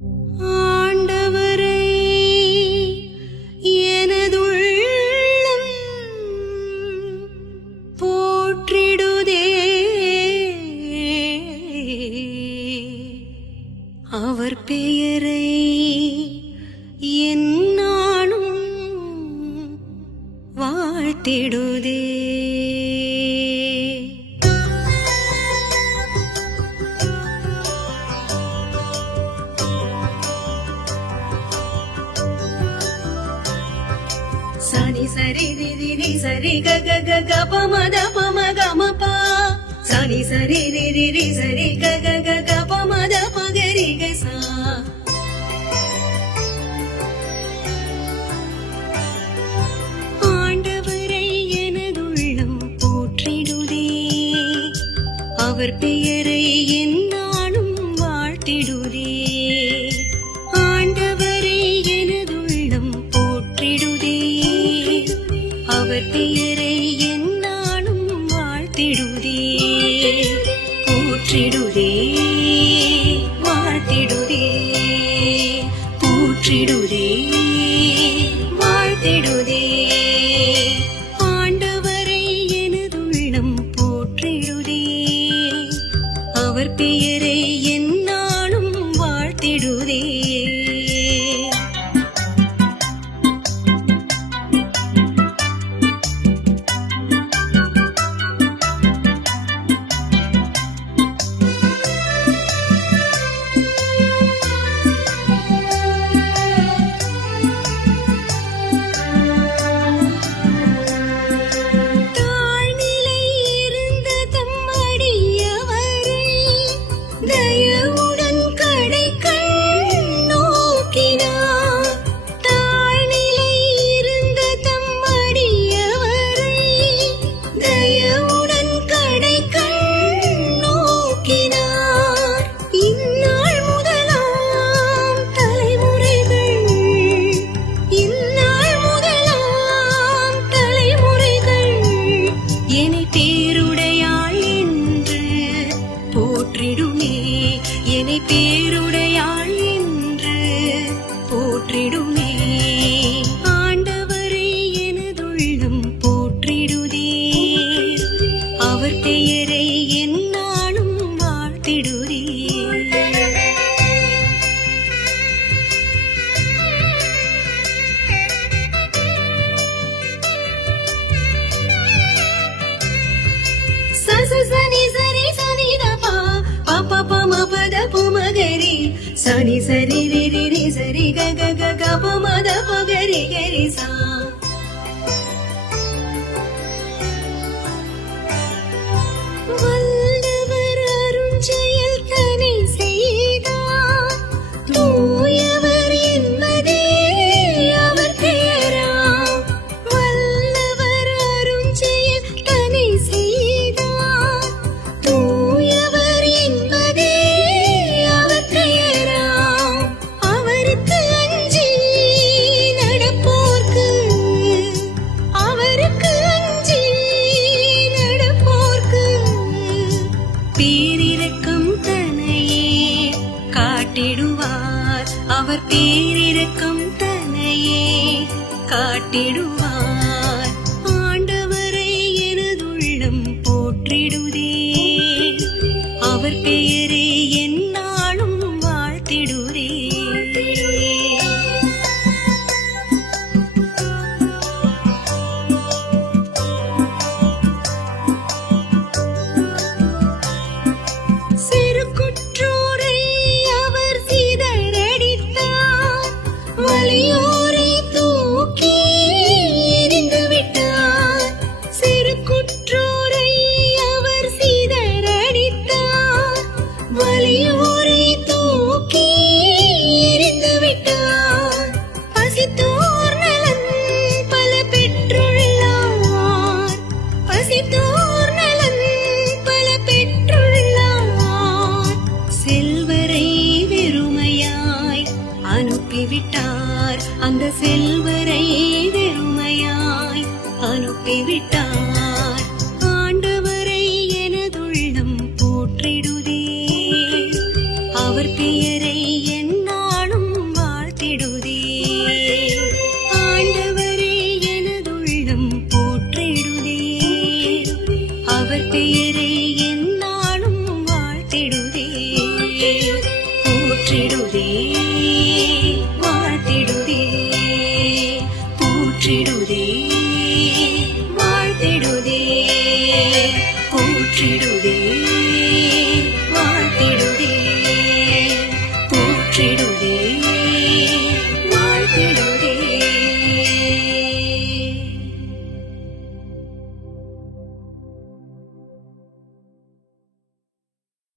ஆண்டவரை எனதுள்ளம் போற்றிடுதே, அவர் பெயரை என்னாலும் வாழ்த்திடுதே. சனி சரி ரி ரி சரி க க க க ப ம த ப ம க ம ப. சனி சரி ரி ரி ரி சரி க க க க ப ம த ப க ரி க சா. ஆண்டவரை எனதுள்ளம் போற்றிடுதே, அவர் பெயரை என்னாலும் வாழ்த்திடுதே. ஆண்டவரை எனதுள்ளம் போற்றிடுதே, அவர் பெயரை என்னாலும் வாழ்த்திடுதே. போற்றிடுதே, வாழ்த்திடுதே, போற்றிடுதே, வாழ்த்திடுதே. ஆண்டவரை எனதுள்ளம் போற்றிடுதே, அவர் பெயரை என்னாலும் வாழ்த்திடுதே. தாழ்நிலை இருந்த தம்மடியவரை தயவுடன் கடைக்கண் நோக்கினார். தாழ்நிலை இருந்த தம்மடியவரை தயவுடன் கடைக்கண் நோக்கினார். இந்நாள் முதலாம் தலைமுறைகள், இந்நாள் முதலாம் தலைமுறைகள் என்னை பேருடையாள் என்று போற்றிடுமே, என்னை பேருடையாள் என்று போற்றிடுமே. ஆண்டவரை எனதுள்ளம் போற்றிடுதே, அவர் பெயரை என்னாலும் வாழ்த்திடுதே. சனி சரி சனி த ப ப ப ம ப த ப ம க ரி. சனி சரி ரி ரி ரி சரி க க க க ப ம த ப க ரி க ரி சா. வல்லவர் அருஞ்செயல் தனை செய்தார், தூயவர் என்பதே அவர் பெயராம். வல்லவர் அருஞ்செயல் தனை செய்தார், தூயவர் என்பதே அவர் பெயராம். அவருக்கு அஞ்சி நடப்போர்க்கு, அவருக்கு அஞ்சி நடப்போர்க்கு பேரிரக்கம் தன்னையே காட்டிடுவார். அவர் பேரிரக்கம் தன்னையே காட்டிடுவார். ஆண்டவரை எனதுள்ளம் போற்றிடுதே, அவர் பெயரை என்னாலும் வாழ்த்திடுதே. சிறு குற்றோரை அவர் சிதறடித்தார், வலியோரை தூக்கி பெயரை என்னாலும் வாழ்த்திடுதே போற்றிடுதே வாழ்த்திடுதே போற்றிடுதே வாழ்த்திடுதே போற்றிடுதே வாழ்த்திடுதே போற்றிடுதே